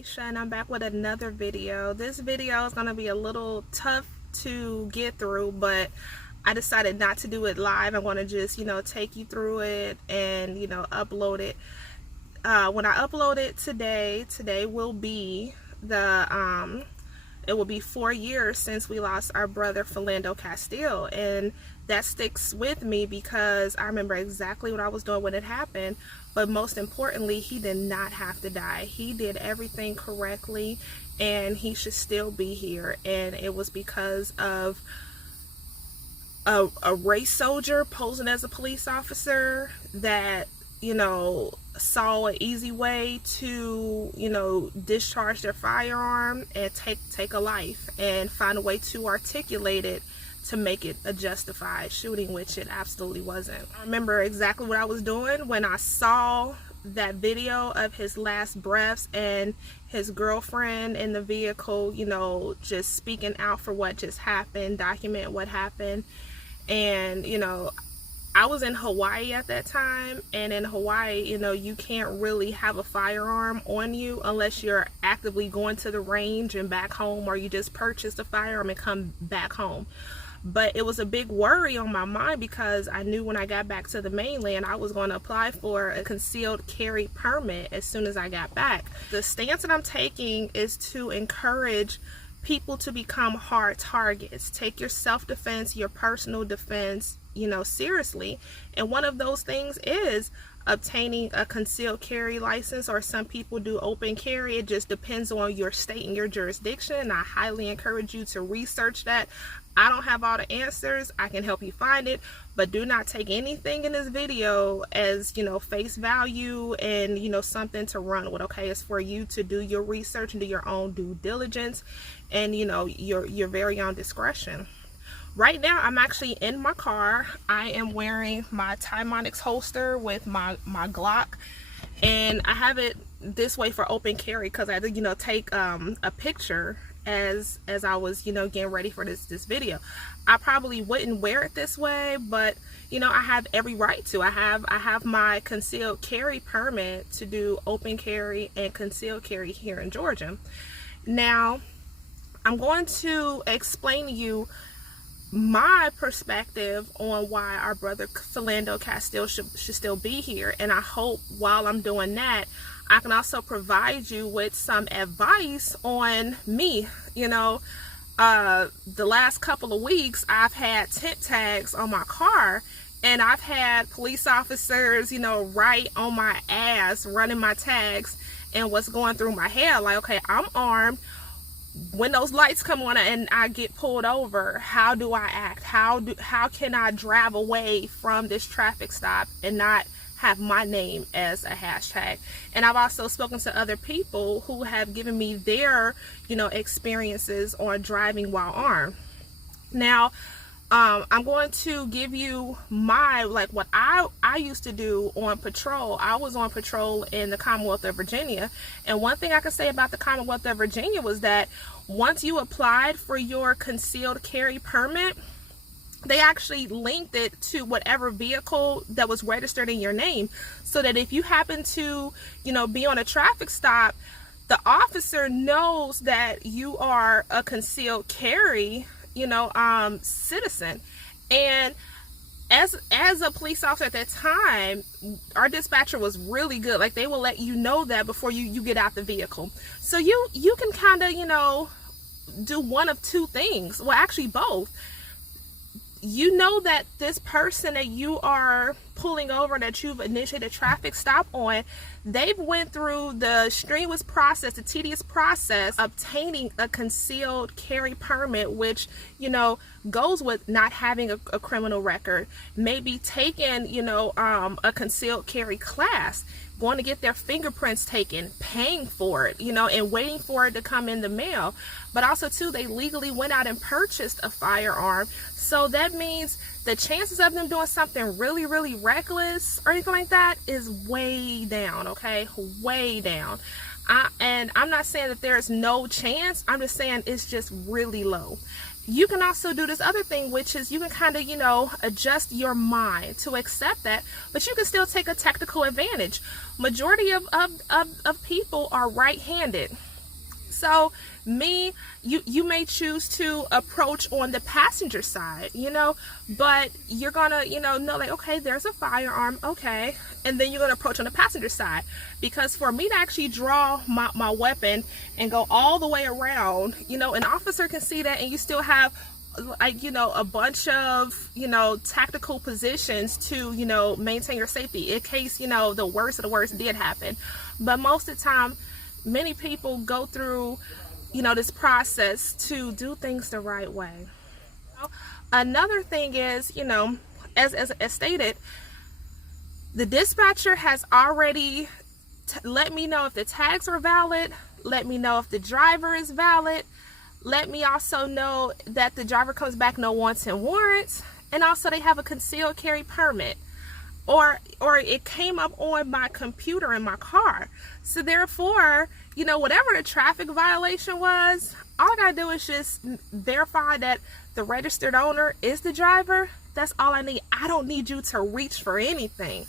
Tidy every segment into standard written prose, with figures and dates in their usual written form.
Keisha, and I'm back with another video. This video is going to be a little tough to get through, but I decided not to do it live. I want to just, take you through it and, upload it. When I upload it today will be it will be 4 years since we lost our brother Philando Castille, and that sticks with me because I remember exactly what I was doing when it happened. But most importantly, he did not have to die. He did everything correctly, and he should still be here. And it was because of a race soldier posing as a police officer that saw an easy way to discharge their firearm and take a life, and find a way to articulate it to make it a justified shooting, which it absolutely wasn't. I remember exactly what I was doing when I saw that video of his last breaths and his girlfriend in the vehicle, just speaking out for what just happened, document what happened. And I was in Hawaii at that time, and in Hawaii, you can't really have a firearm on you unless you're actively going to the range and back home, or you just purchased a firearm and come back home. But it was a big worry on my mind because I knew when I got back to the mainland, I was going to apply for a concealed carry permit as soon as I got back. The stance that I'm taking is to encourage people to become hard targets. Take your self-defense, your personal defense, seriously. And one of those things is obtaining a concealed carry license, or some people do open carry. It just depends on your state and your jurisdiction. I highly encourage you to research that. I don't have all the answers. I can help you find it, but do not take anything in this video as face value and something to run with. Okay, it's for you to do your research and do your own due diligence, and your very own discretion. Right now, I'm actually in my car. I am wearing my Timonix holster with my Glock, and I have it this way for open carry because I did take a picture as I was getting ready for this video. I probably wouldn't wear it this way, but I have every right to. I have my concealed carry permit to do open carry and concealed carry here in Georgia. Now, I'm going to explain to you my perspective on why our brother Philando Castille should still be here. And I hope while I'm doing that, I can also provide you with some advice on me. The last couple of weeks, I've had tent tags on my car, and I've had police officers, right on my ass, running my tags. And what's going through my head, like, okay, I'm armed. When those lights come on and I get pulled over, how do I act? How can I drive away from this traffic stop and not have my name as a hashtag? And I've also spoken to other people who have given me their experiences on driving while armed. Now, I'm going to give you what I used to do on patrol. I was on patrol in the Commonwealth of Virginia, and one thing I could say about the Commonwealth of Virginia was that once you applied for your concealed carry permit, they actually linked it to whatever vehicle that was registered in your name, so that if you happen to be on a traffic stop, the officer knows that you are a concealed carry citizen. And as a police officer at that time, our dispatcher was really good. Like, they will let you know that before you get out the vehicle. So you can kind of do one of two things. Well, actually both. That this person that you are pulling over, that you've initiated a traffic stop on, they've went through the strenuous process, the tedious process, obtaining a concealed carry permit, which goes with not having a criminal record, maybe taking a concealed carry class, going to get their fingerprints taken, paying for it, and waiting for it to come in the mail. But also too, they legally went out and purchased a firearm. So that means the chances of them doing something really, really reckless or anything like that is way down, okay? Way down. And I'm not saying that there's no chance. I'm just saying it's just really low. You can also do this other thing, which is you can kind of, adjust your mind to accept that, but you can still take a technical advantage. Majority of people are right-handed. So you may choose to approach on the passenger side, but you're gonna, know like, okay, there's a firearm, okay, and then you're gonna approach on the passenger side, because for me to actually draw my weapon and go all the way around, an officer can see that, and you still have like, a bunch of, tactical positions to, maintain your safety in case, the worst of the worst did happen. But most of the time, many people go through, this process to do things the right way. Another thing is, as stated, the dispatcher has already let me know if the tags are valid, let me know if the driver is valid, let me also know that the driver comes back no wants and warrants, and also they have a concealed carry permit, or it came up on my computer in my car. So therefore, whatever the traffic violation was, all I gotta do is just verify that the registered owner is the driver. That's all I need. I don't need you to reach for anything.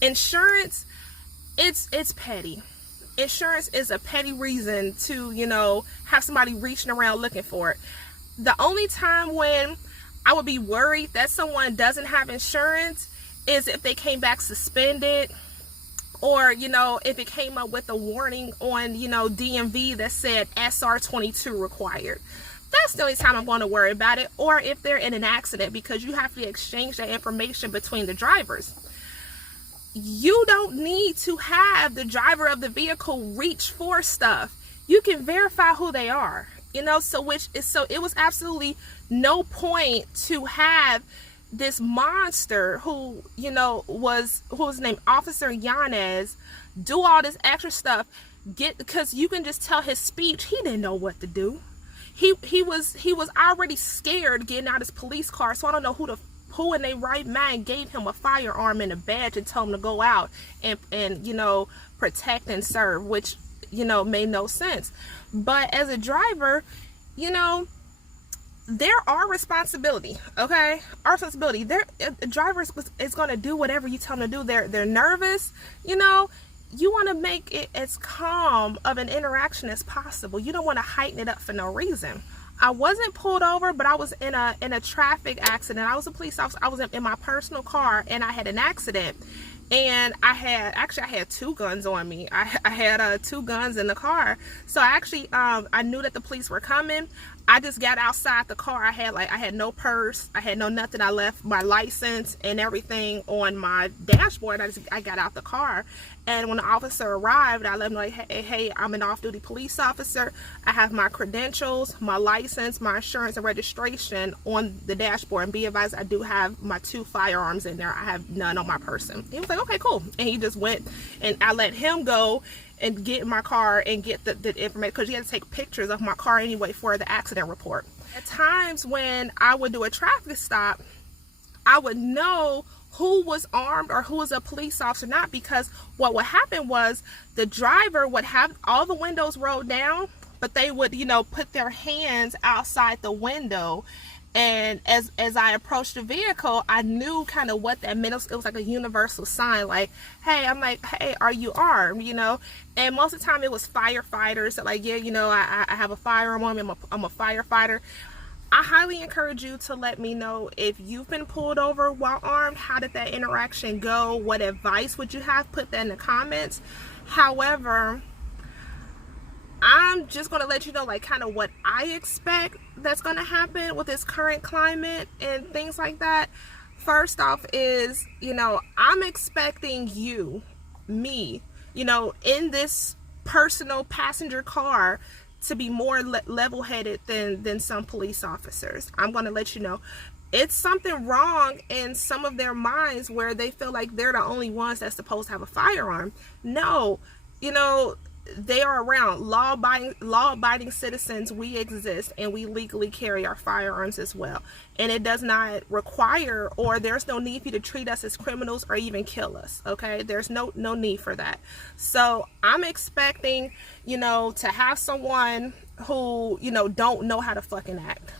Insurance, it's petty. Insurance is a petty reason to, have somebody reaching around looking for it. The only time when I would be worried that someone doesn't have insurance is if they came back suspended, or, if it came up with a warning on, DMV that said SR22 required. That's the only time I'm going to worry about it. Or if they're in an accident, because you have to exchange that information between the drivers. You don't need to have the driver of the vehicle reach for stuff. You can verify who they are, so it was absolutely no point to have this monster who, was named Officer Yanez, do all this extra stuff, because you can just tell his speech, he didn't know what to do. He was already scared getting out his police car, so I don't know who in their right mind gave him a firearm and a badge and told him to go out and protect and serve, which, made no sense. But as a driver, there are responsibility, okay? Our responsibility. A driver is going to do whatever you tell them to do. They're nervous, you want to make it as calm of an interaction as possible. You don't want to heighten it up for no reason. I wasn't pulled over, but I was in a traffic accident. I was a police officer. I was in my personal car, and I had an accident. And I had two guns on me. I had 2 guns in the car. So I knew that the police were coming. I just got outside the car. I had no purse. I had no nothing. I left my license and everything on my dashboard. I got out the car. And when the officer arrived, I let him know, hey, I'm an off-duty police officer. I have my credentials, my license, my insurance, and registration on the dashboard. And be advised, I do have my 2 firearms in there. I have none on my person. He was like, okay, cool. And he just went, and I let him go and get in my car and get the information, because he had to take pictures of my car anyway for the accident report. At times when I would do a traffic stop, I would know who was armed or who was a police officer not, because what would happen was the driver would have all the windows rolled down, but they would, put their hands outside the window. And as I approached the vehicle, I knew kind of what that meant. It was like a universal sign, like, hey, I'm like, hey, are you armed? And most of the time it was firefighters that, like, yeah, I have a firearm on me. I'm a firefighter. I highly encourage you to let me know if you've been pulled over while armed. How did that interaction go? What advice would you have? Put that in the comments. However, I'm just going to let you know, like, kind of what I expect that's going to happen with this current climate and things like that. First off is, I'm expecting me, in this personal passenger car to be more level-headed than some police officers. I'm going to let you know. It's something wrong in some of their minds where they feel like they're the only ones that's supposed to have a firearm. No, they are around law-abiding citizens. We exist, and we legally carry our firearms as well. And it does not require, or there's no need for you to treat us as criminals or even kill us. Okay, there's no need for that. So I'm expecting, to have someone who, don't know how to fucking act.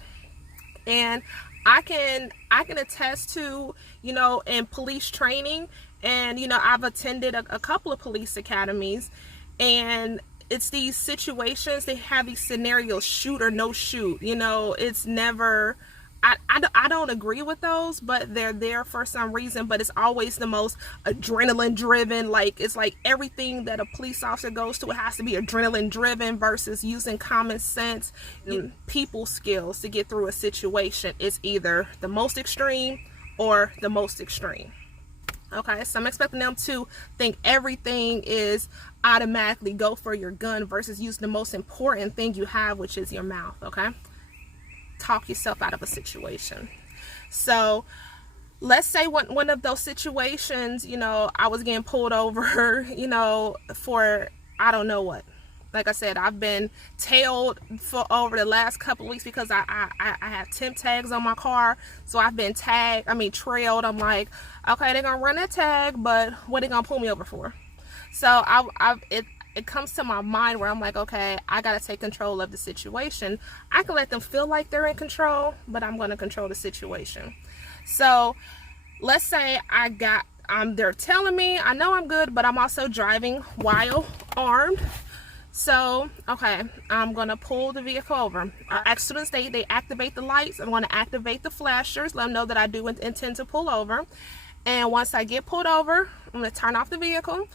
And I can attest to, in police training, and I've attended a couple of police academies. And it's these situations, they have these scenarios, shoot or no shoot, you know, it's never, I don't agree with those, but they're there for some reason. But it's always the most adrenaline driven. Like, it's like everything that a police officer goes to, it has to be adrenaline driven versus using common sense and people skills to get through a situation. It's either the most extreme or the most extreme. Okay, so I'm expecting them to think everything is automatically go for your gun versus use the most important thing you have, which is your mouth. Okay, talk yourself out of a situation. So let's say one of those situations, you know, I was getting pulled over, you know, for I don't know what. Like I said, I've been tailed for over the last couple of weeks because I have temp tags on my car. So I've been trailed. I'm like, okay, they're gonna run that tag, but what are they gonna pull me over for? So it comes to my mind where I'm like, okay, I gotta take control of the situation. I can let them feel like they're in control, but I'm gonna control the situation. So let's say they're telling me I know I'm good, but I'm also driving while armed. So, okay, I'm going to pull the vehicle over. As soon as they activate the lights, I'm going to activate the flashers, let them know that I do intend to pull over. And once I get pulled over, I'm going to turn off the vehicle.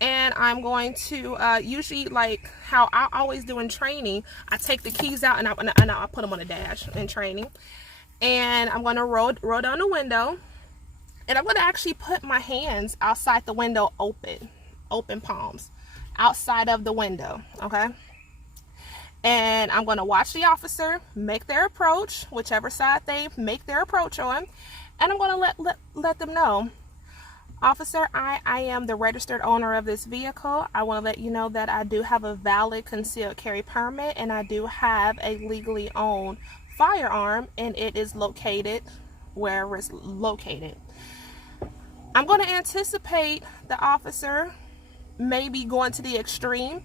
And I'm going to, usually like how I always do in training, I take the keys out and I put them on the dash in training. And I'm going to roll down the window. And I'm going to actually put my hands outside the window open palms. Outside of the window, okay? And I'm going to watch the officer make their approach, whichever side they make their approach on, and I'm going to let them know, officer, I am the registered owner of this vehicle. I want to let you know that I do have a valid concealed carry permit, and I do have a legally owned firearm, and it is located wherever it's located. I'm going to anticipate the officer maybe going to the extreme,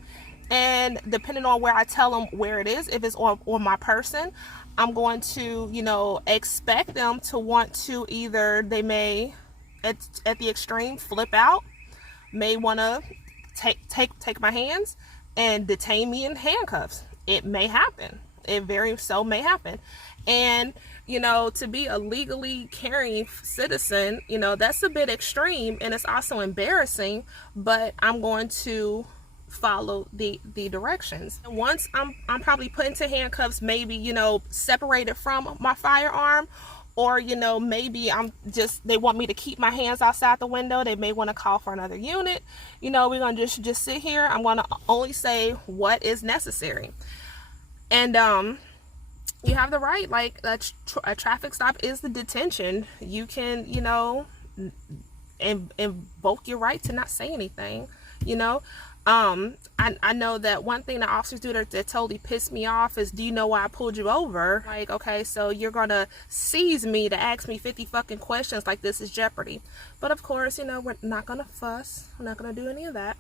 and depending on where I tell them where it is, if it's on my person, I'm going to, you know, expect them to want to either, they may at the extreme flip out, may want to take my hands and detain me in handcuffs. It may happen. It very so may happen. And you know, to be a legally carrying citizen, you know, that's a bit extreme, and it's also embarrassing, but I'm going to follow the directions. And once I'm probably put into handcuffs, maybe, you know, separated from my firearm, or, you know, maybe they want me to keep my hands outside the window. They may want to call for another unit. You know, we're going to just sit here. I'm going to only say what is necessary. And, you have the right, like a traffic stop is the detention. You can, you know, invoke your right to not say anything, you know. I know that one thing the officers do that totally pissed me off is, do you know why I pulled you over? Like, okay, so you're gonna seize me to ask me 50 fucking questions like this is Jeopardy. But of course, you know, we're not gonna fuss. We're not gonna do any of that.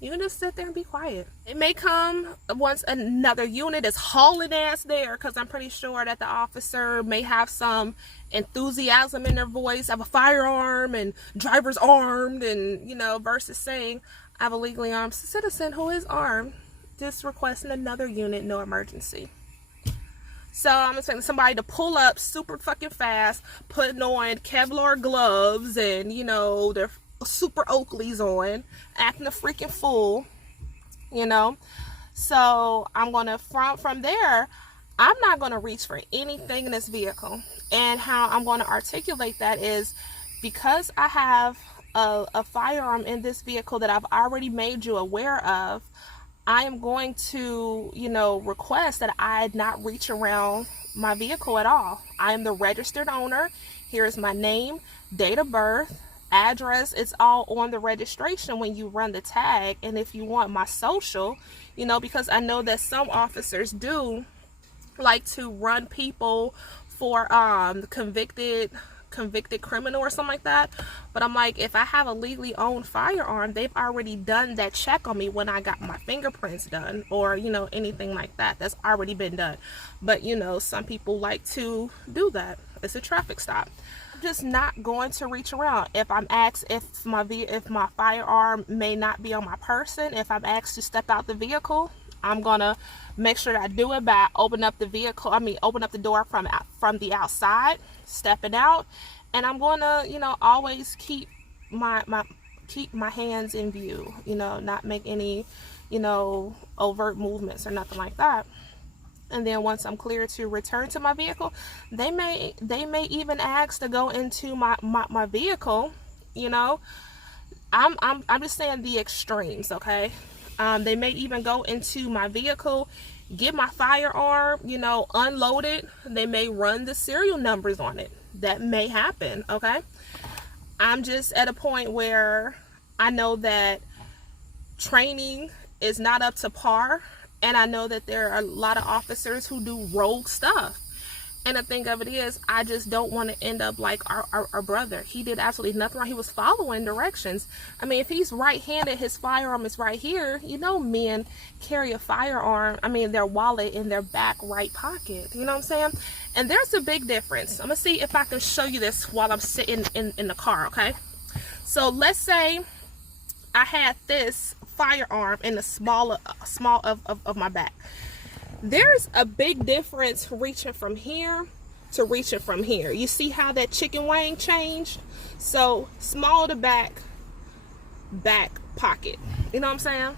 You can just sit there and be quiet. It may come once another unit is hauling ass there, because I'm pretty sure that the officer may have some enthusiasm in their voice, have a firearm and driver's armed, and, you know, versus saying, I have a legally armed citizen who is armed, just requesting another unit, no emergency. So I'm expecting somebody to pull up super fucking fast, putting on Kevlar gloves and, you know, their super Oakleys on, acting a freaking fool, you know. So I'm gonna from there, I'm not gonna reach for anything in this vehicle. And how I'm going to articulate that is, because I have a firearm in this vehicle that I've already made you aware of, I am going to, you know, request that I not reach around my vehicle at all. I am the registered owner. Here is my name, date of birth, address. It's all on the registration when you run the tag. And if you want my social, you know, because I know that some officers do like to run people for convicted criminal or something like that. But I'm like, if I have a legally owned firearm, they've already done that check on me when I got my fingerprints done, or, you know, anything like that. That's already been done. But, you know, some people like to do that. It's a traffic stop. just not going to reach around. If I'm asked if my firearm may not be on my person, if I'm asked to step out the vehicle, I'm gonna make sure that I do it by open up the vehicle. Open up the door from the outside, stepping out, and I'm gonna, always keep my hands in view. Not make any, overt movements or nothing like that. And then once I'm clear to return to my vehicle, they may even ask to go into my vehicle. I'm just saying the extremes, okay? They may even go into my vehicle, get my firearm, unload it. They may run the serial numbers on it. That may happen, okay? I'm just at a point where I know that training is not up to par. And I know that there are a lot of officers who do rogue stuff. And the thing of it is, I just don't want to end up like our brother. He did absolutely nothing wrong. He was following directions. If he's right-handed, his firearm is right here. Men carry a firearm, their wallet in their back right pocket. You know what I'm saying? And there's a big difference. I'm going to see if I can show you this while I'm sitting in the car, okay? So let's say I had this firearm in the small of my back. There's a big difference reaching from here to reaching from here. You see how that chicken wing changed? So small to back pocket. You know what I'm saying?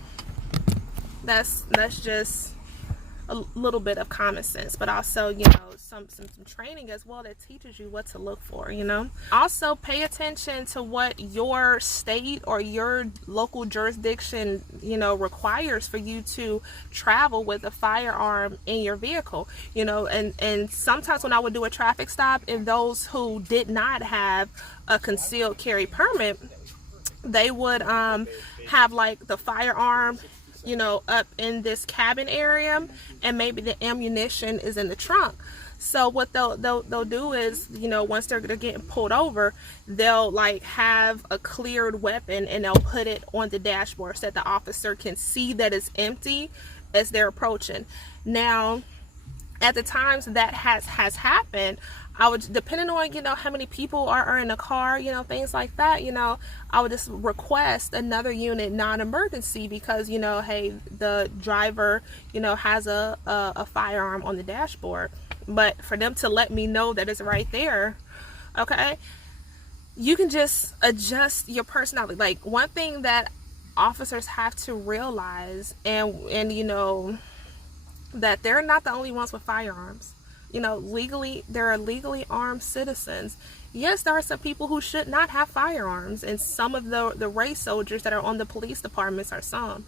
That's just a little bit of common sense, but also, some training as well that teaches you what to look for, Also, pay attention to what your state or your local jurisdiction, requires for you to travel with a firearm in your vehicle, and sometimes when I would do a traffic stop, and those who did not have a concealed carry permit, they would have like the firearm up in this cabin area, and maybe the ammunition is in the trunk. So what they'll do is, once they're getting pulled over, they'll like have a cleared weapon and they'll put it on the dashboard so that the officer can see that it's empty as they're approaching. Now, at the times that has happened, I would, depending on, how many people are in the car, things like that, I would just request another unit non-emergency because, hey, the driver, has a firearm on the dashboard. But for them to let me know that it's right there, okay, you can just adjust your personality. Like, one thing that officers have to realize, and that they're not the only ones with firearms. Legally, there are legally armed citizens. Yes, there are some people who should not have firearms, and some of the race soldiers that are on the police departments are some.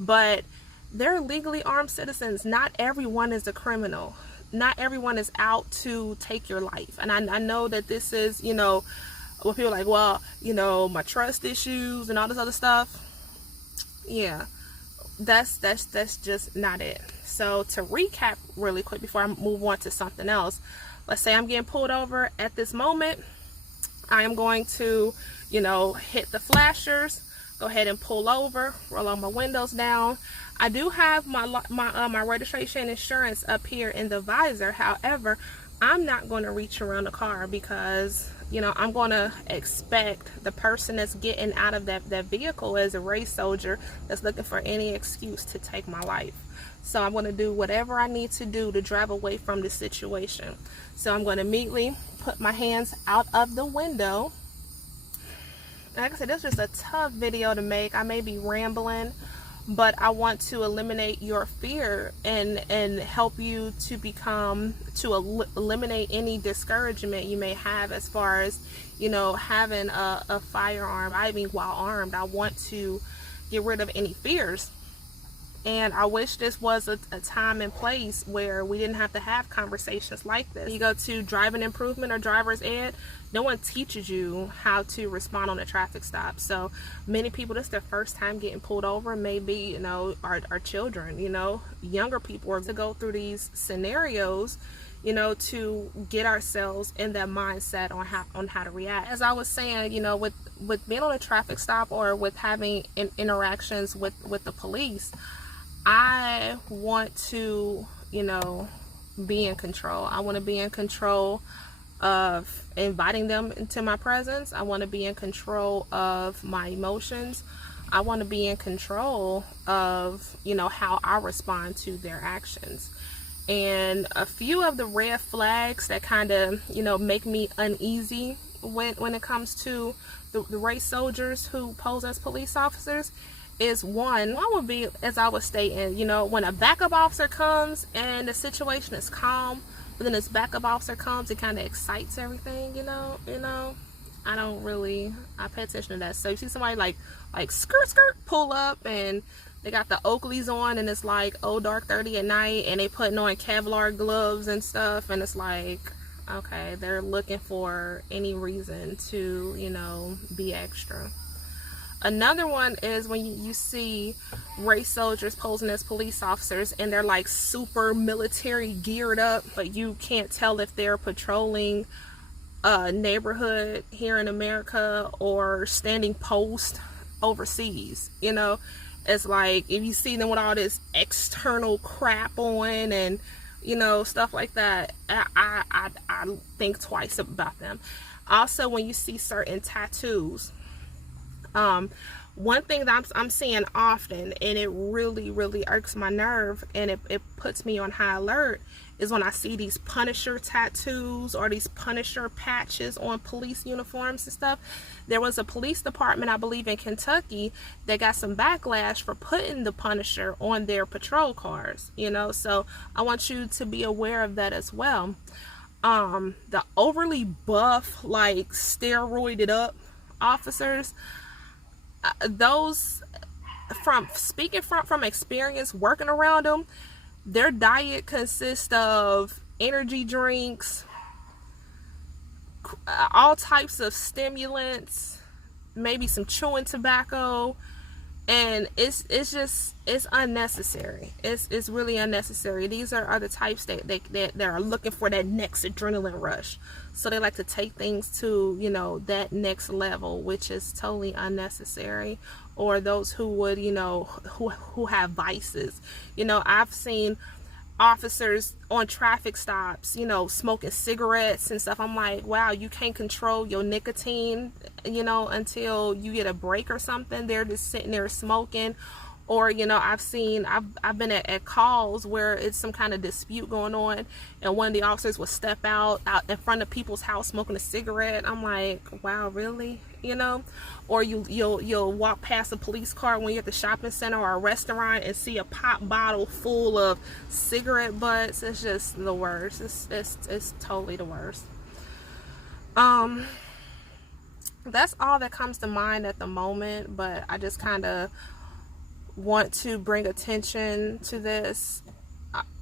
But they're legally armed citizens. Not everyone is a criminal. Not everyone is out to take your life. And I know that this is, what people are like, well, my trust issues and all this other stuff. Yeah, that's just not it. So to recap really quick before I move on to something else, let's say I'm getting pulled over at this moment. I am going to, hit the flashers, go ahead and pull over, roll all my windows down. I do have my registration and insurance up here in the visor. However, I'm not going to reach around the car because, I'm going to expect the person that's getting out of that vehicle as a race soldier that's looking for any excuse to take my life. So I'm going to do whatever I need to do to drive away from the situation. So I'm going to immediately put my hands out of the window. Like I said, this is just a tough video to make. I may be rambling, but I want to eliminate your fear and help you to eliminate any discouragement you may have as far as, having a firearm. While armed, I want to get rid of any fears. And I wish this was a time and place where we didn't have to have conversations like this. You go to driving improvement or driver's ed, no one teaches you how to respond on a traffic stop. So many people, this is their first time getting pulled over. Maybe, our children, younger people are to go through these scenarios, to get ourselves in that mindset on how to react. As I was saying, with being on a traffic stop or with having interactions with the police, I want to, be in control. I want to be in control of inviting them into my presence. I want to be in control of my emotions. I want to be in control of, you know, how I respond to their actions. And a few of the red flags that kind of, you know, make me uneasy when it comes to the race soldiers who pose as police officers is one would be, as I was stating, you know, when a backup officer comes and the situation is calm, but then this backup officer comes, it kind of excites everything, you know, I pay attention to that. So you see somebody like skirt pull up and they got the Oakleys on and it's like, oh, dark 30 at night, and they putting on Kevlar gloves and stuff, and it's like, okay, they're looking for any reason to, you know, be extra. Another one is when you see race soldiers posing as police officers and they're like super military geared up, but you can't tell if they're patrolling a neighborhood here in America or standing post overseas. You know, it's like if you see them with all this external crap on and, you know, stuff like that, I think twice about them. Also, when you see certain tattoos, one thing that I'm seeing often, and it really irks my nerve, and it puts me on high alert, is when I see these Punisher tattoos or these Punisher patches on police uniforms and stuff. There was a police department, I believe in Kentucky, that got some backlash for putting the Punisher on their patrol cars, you know, so I want you to be aware of that as well. The overly buff, like steroided up officers, those, from experience working around them, their diet consists of energy drinks, all types of stimulants, maybe some chewing tobacco, and it's unnecessary. It's really unnecessary. These are the types that are looking for that next adrenaline rush, so they like to take things to, you know, that next level, which is totally unnecessary. Or those who would, you know, who have vices. You know, I've seen officers on traffic stops, you know, smoking cigarettes and stuff. I'm like, wow, you can't control your nicotine, you know, until you get a break or something. They're just sitting there smoking. Or, you know, I've been at calls where it's some kind of dispute going on, and one of the officers will step out in front of people's house smoking a cigarette. I'm like, wow, really? You know? Or you'll walk past a police car when you're at the shopping center or a restaurant and see a pop bottle full of cigarette butts. It's just the worst. It's totally the worst. That's all that comes to mind at the moment, but I just kind of want to bring attention to this.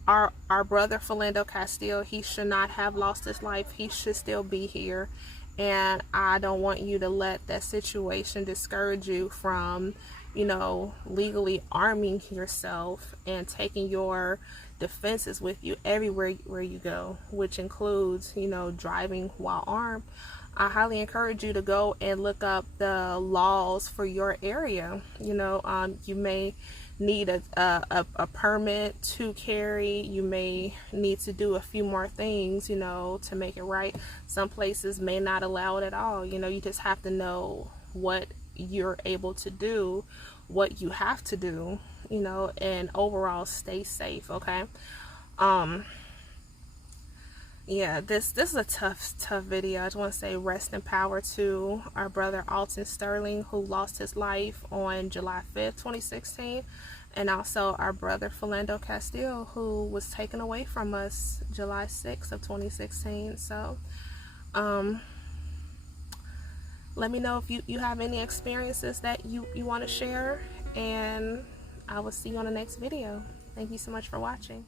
Our brother Philando Castille, he should not have lost his life. He should still be here, and I don't want you to let that situation discourage you from, you know, legally arming yourself and taking your defenses with you everywhere where you go, which includes, you know, driving while armed. I highly encourage you to go and look up the laws for your area. You know, you may need a permit to carry. You may need to do a few more things, you know, to make it right. Some places may not allow it at all. You know, you just have to know what you're able to do, what you have to do, you know, and overall stay safe, okay? Yeah, this is a tough video. I just want to say rest in power to our brother Alton Sterling, who lost his life on July 5th, 2016, and also our brother Philando Castille, who was taken away from us July 6th of 2016. So let me know if you have any experiences that you want to share, and I will see you on the next video. Thank you so much for watching.